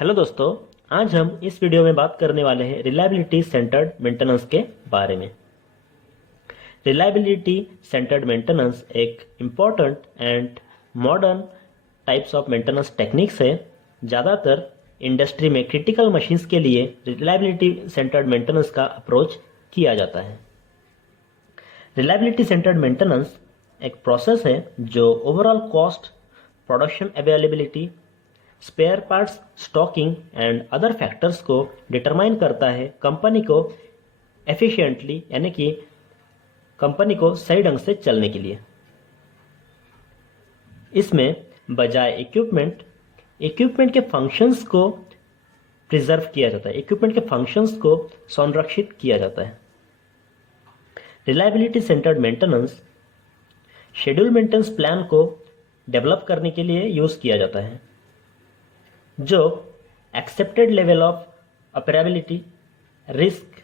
Hello दोस्तों, आज हम इस वीडियो में बात करने वाले हैं रिलायबिलिटी सेंटर्ड मेंटेनेंस के बारे में। रिलायबिलिटी सेंटर्ड मेंटेनेंस एक important and modern types of maintenance techniques है। ज़्यादातर इंडस्ट्री में क्रिटिकल मशीन्स के लिए रिलायबिलिटी सेंटर्ड मेंटेनेंस का अप्रोच किया जाता है। रिलायबिलिटी सेंटर्ड मेंटेनेंस एक प्रोसेस है जो overall cost, production availability, spare parts stocking and other factors को डिटरमाइन करता है कंपनी को एफिशिएंटली, यानी कि कंपनी को सही ढंग से चलने के लिए। इसमें बजाय इक्विपमेंट के फंक्शंस को प्रिजर्व किया जाता है, इक्विपमेंट के फंक्शंस को संरक्षित किया जाता है। Reliability centred maintenance schedule maintenance plan को डेवलप करने के लिए यूज किया जाता है जो accepted level of operability, risk,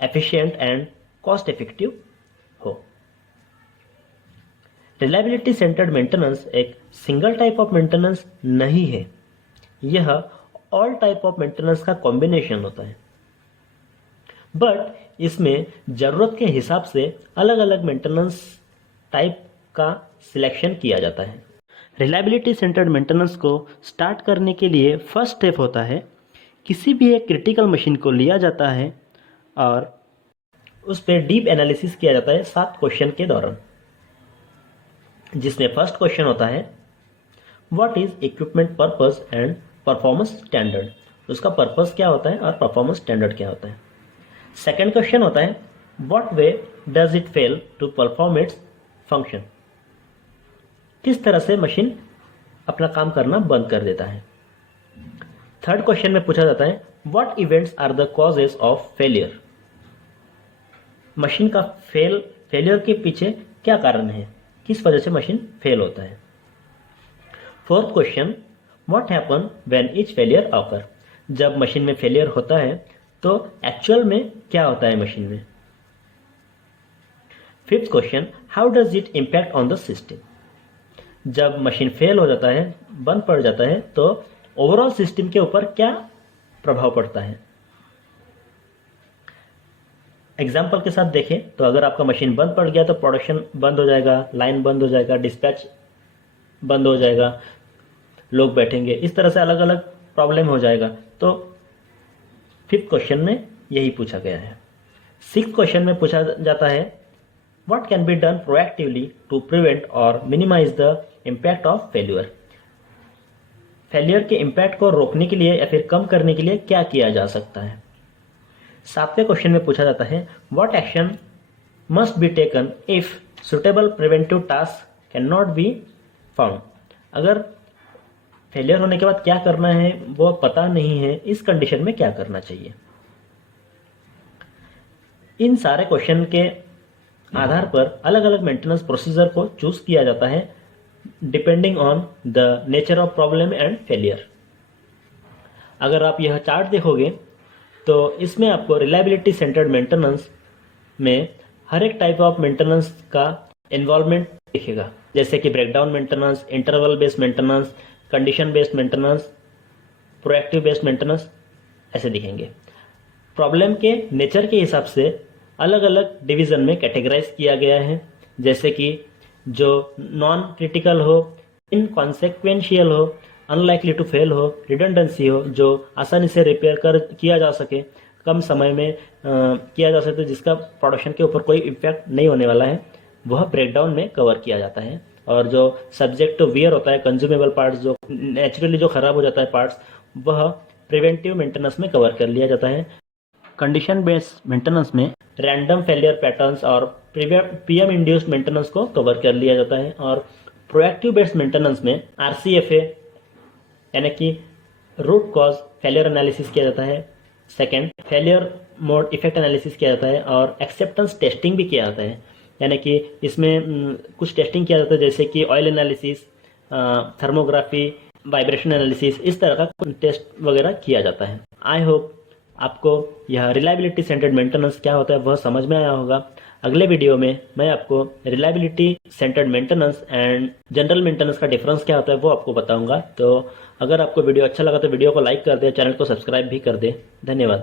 efficient and cost effective हो। रिलायबिलिटी सेंटर्ड मेंटेनेंस एक सिंगल टाइप ऑफ मेंटेनेंस नहीं है, यह ऑल टाइप ऑफ मेंटेनेंस का कॉम्बिनेशन होता है, बट इसमें जरूरत के हिसाब से अलग अलग मेंटेनेंस टाइप का सिलेक्शन किया जाता है। रिलायबिलिटी सेंटर्ड मेंटेनेंस को स्टार्ट करने के लिए फर्स्ट स्टेप होता है किसी भी एक क्रिटिकल मशीन को लिया जाता है और उस पर डीप एनालिसिस किया जाता है 7 क्वेश्चन के दौरान, जिसमें फर्स्ट क्वेश्चन होता है what is equipment purpose and performance standard. उसका पर्पस क्या होता है और परफॉर्मेंस स्टैंडर्ड क्या होता है। सेकेंड क्वेश्चन होता है what way does it fail to perform its function. किस तरह से मशीन अपना काम करना बंद कर देता है। थर्ड क्वेश्चन में पूछा जाता है what events are the causes of failure. Machine का फेलियर के पीछे क्या कारण है, किस वजह से मशीन फेल होता है। Fourth question what happen when each failure occur. जब मशीन में फेलियर होता है तो एक्चुअल में क्या होता है मशीन में। Fifth question how does it impact on the system. जब मशीन फेल हो जाता है, बंद पड़ जाता है, तो ओवरऑल सिस्टम के ऊपर क्या प्रभाव पड़ता है। एग्जाम्पल के साथ देखें तो अगर आपका मशीन बंद पड़ गया तो प्रोडक्शन बंद हो जाएगा, लाइन बंद हो जाएगा, डिस्पैच बंद हो जाएगा, लोग बैठेंगे, इस तरह से अलग अलग प्रॉब्लम हो जाएगा। तो फिफ्थ क्वेश्चन में यही पूछा गया है। सिक्स्थ क्वेश्चन में पूछा जाता है What can be done proactively to prevent or minimize the impact of failure? Failure के इम्पैक्ट को रोकने के लिए या फिर कम करने के लिए क्या किया जा सकता है। सातवें क्वेश्चन में पूछा जाता है What action must be taken if suitable preventive task cannot be found? अगर फेलियर होने के बाद क्या करना है वो पता नहीं है, इस कंडीशन में क्या करना चाहिए। इन सारे क्वेश्चन के आधार पर अलग अलग मेंटेनेंस प्रोसीजर को चूज किया जाता है depending on the nature of problem and failure. अगर आप यह चार्ट देखोगे तो इसमें आपको रिलायबिलिटी सेंटर्ड मेंटेनेंस में हर एक टाइप ऑफ मेंटेनेंस का इन्वॉल्वमेंट दिखेगा, जैसे कि breakdown maintenance, interval based maintenance, condition based maintenance, proactive based maintenance, ऐसे दिखेंगे। प्रॉब्लम के नेचर के हिसाब से अलग अलग डिवीजन में कैटेगराइज किया गया है, जैसे कि जो नॉन क्रिटिकल हो, इनकॉन्सिक्वेंशियल हो, अनलाइकली टू फेल हो, रिडंडेंसी हो, जो आसानी से रिपेयर कर किया जा सके, कम समय में किया जा सके, जिसका प्रोडक्शन के ऊपर कोई इम्पैक्ट नहीं होने वाला है, वह ब्रेकडाउन में कवर किया जाता है। और जो सब्जेक्ट टू वियर होता है, कंज्यूमेबल पार्ट्स, जो नेचुरली जो खराब हो जाता है पार्ट्स, वह प्रिवेंटिव मेंटेनेंस में कवर कर लिया जाता है। कंडीशन बेस्ड मेंटेनेंस में रैंडम फेलियर पैटर्न्स और पीएम इंड्यूस्ड मेंटेनेंस को कवर कर लिया जाता है। और प्रोएक्टिव बेस्ड मेंटेनेंस में आरसीएफए यानी कि रूट कॉज फेलियर एनालिसिस किया जाता है। Second, failure mode effect analysis किया जाता है और एक्सेप्टेंस टेस्टिंग भी किया जाता है, यानी कि इसमें कुछ टेस्टिंग किया जाता है, जैसे कि oil analysis, thermography, vibration analysis, इस तरह का टेस्ट वगैरह किया जाता है। आई होप आपको यह रिलायबिलिटी सेंटर्ड मेंटेनेंस क्या होता है वह समझ में आया होगा। अगले वीडियो में मैं आपको reliability centred maintenance and general maintenance का डिफरेंस क्या होता है वो आपको बताऊंगा। तो अगर आपको वीडियो अच्छा लगा तो वीडियो को लाइक कर दे, चैनल को सब्सक्राइब भी कर दे। धन्यवाद।